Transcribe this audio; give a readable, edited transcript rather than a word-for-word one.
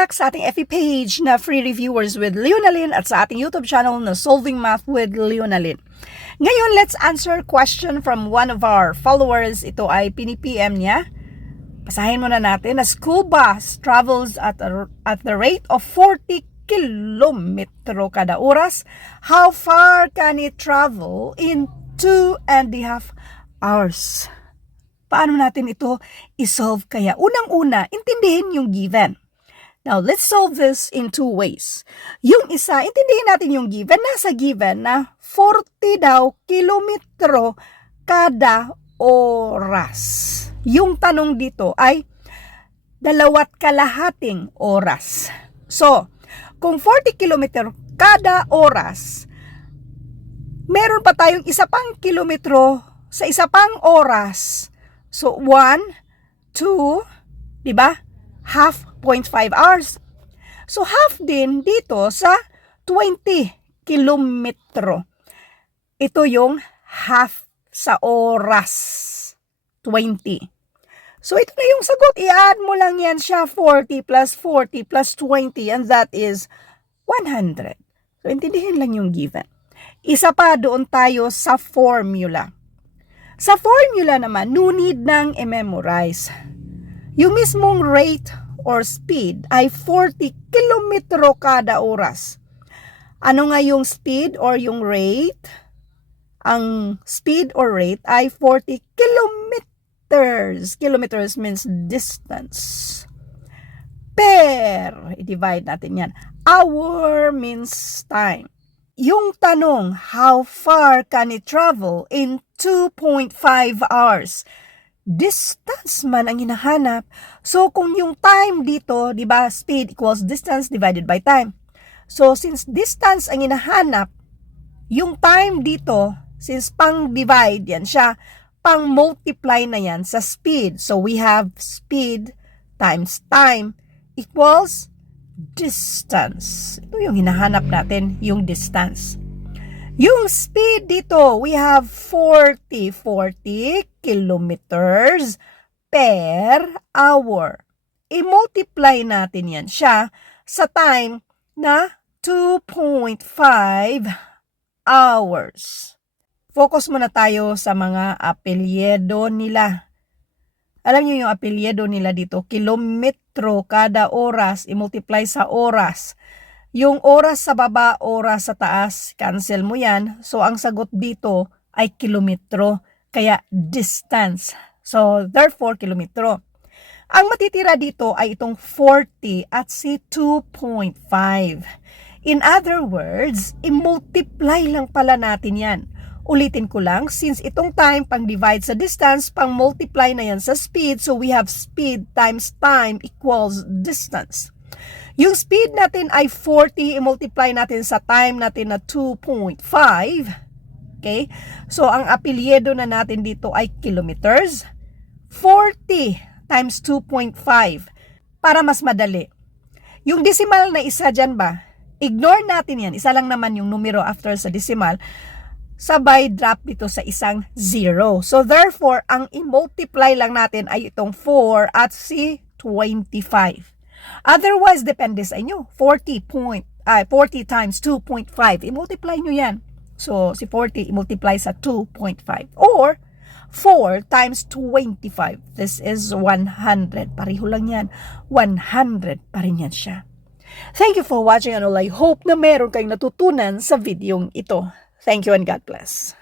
back sa ating FB page na Free Reviewers with Leonalyn at sa ating YouTube channel na Solving Math with Leonalyn. Ngayon, let's answer question from one of our followers. Ito ay pini-PM niya. Basahin muna natin. A school bus travels at the rate of 40 kilometro kada oras. How far can it travel in 2.5 hours? Paano natin ito i-solve kaya? Unang-una, intindihin yung given. Now, let's solve this in two ways. Yung isa, intindihin natin yung given. Nasa given na 40 daw kilometro kada oras. Yung tanong dito ay 2.5 oras. So, kung 40 kilometro kada oras, meron pa tayong isa pang kilometro sa isa pang oras. So, 1, 2, diba? Half, 0.5 hours. So, half din dito sa 20 kilometro. Ito yung half sa oras. 20. So, ito na yung sagot. I-add mo lang yan siya. 40 plus 40 plus 20. And that is 100. So, intindihin lang yung given. Isa pa doon tayo sa formula. Sa formula naman, no need nang i-memorize. Yung mismong rate or speed ay 40 kilometro kada oras. Ano nga yung speed or yung rate? Ang speed or rate ay 40 kilometers. Kilometers means distance. Per, i-divide natin yan. Hour means time. Yung tanong, how far can it travel in 2.5 hours? Distance man ang hinahanap. So, kung yung time dito, di ba, speed equals distance divided by time. So, since distance ang hinahanap, yung time dito, since pang-divide yan siya, pang-multiply na yan sa speed. So, we have speed times time equals distance. Ito yung hinahanap natin, yung distance. Yung speed dito, we have 40 kilometers per hour. I-multiply natin yan siya sa time na 2.5 hours. Focus muna tayo sa mga apelyido nila. Alam niyo yung apelyido nila dito, kilometro kada oras, i-multiply sa oras. Yung oras sa baba, oras sa taas, cancel mo yan. So, ang sagot dito ay kilometro, kaya distance. So, therefore, kilometro. Ang matitira dito ay itong 40 at si 2.5. In other words, i-multiply lang pala natin yan. Ulitin ko lang, since itong time pang-divide sa distance, pang-multiply na yan sa speed, so we have speed times time equals distance. Yung speed natin ay 40, i-multiply natin sa time natin na 2.5. Okay? So, ang apelyido na natin dito ay kilometers. 40 times 2.5 para mas madali. Yung decimal na isa dyan ba? Ignore natin yan. Isa lang naman yung numero after sa decimal. Sabay drop dito sa isang 0. So, therefore, ang i-multiply lang natin ay itong 4 at si 25. Otherwise, depende sa inyo. 40 times 2.5. I-multiply nyo yan. So, si 40 i-multiply sa 2.5. Or, 4 times 25. This is 100. Pareho lang yan. 100 pa rin yan siya. Thank you for watching and all. I hope na meron kayong natutunan sa videong ito. Thank you and God bless.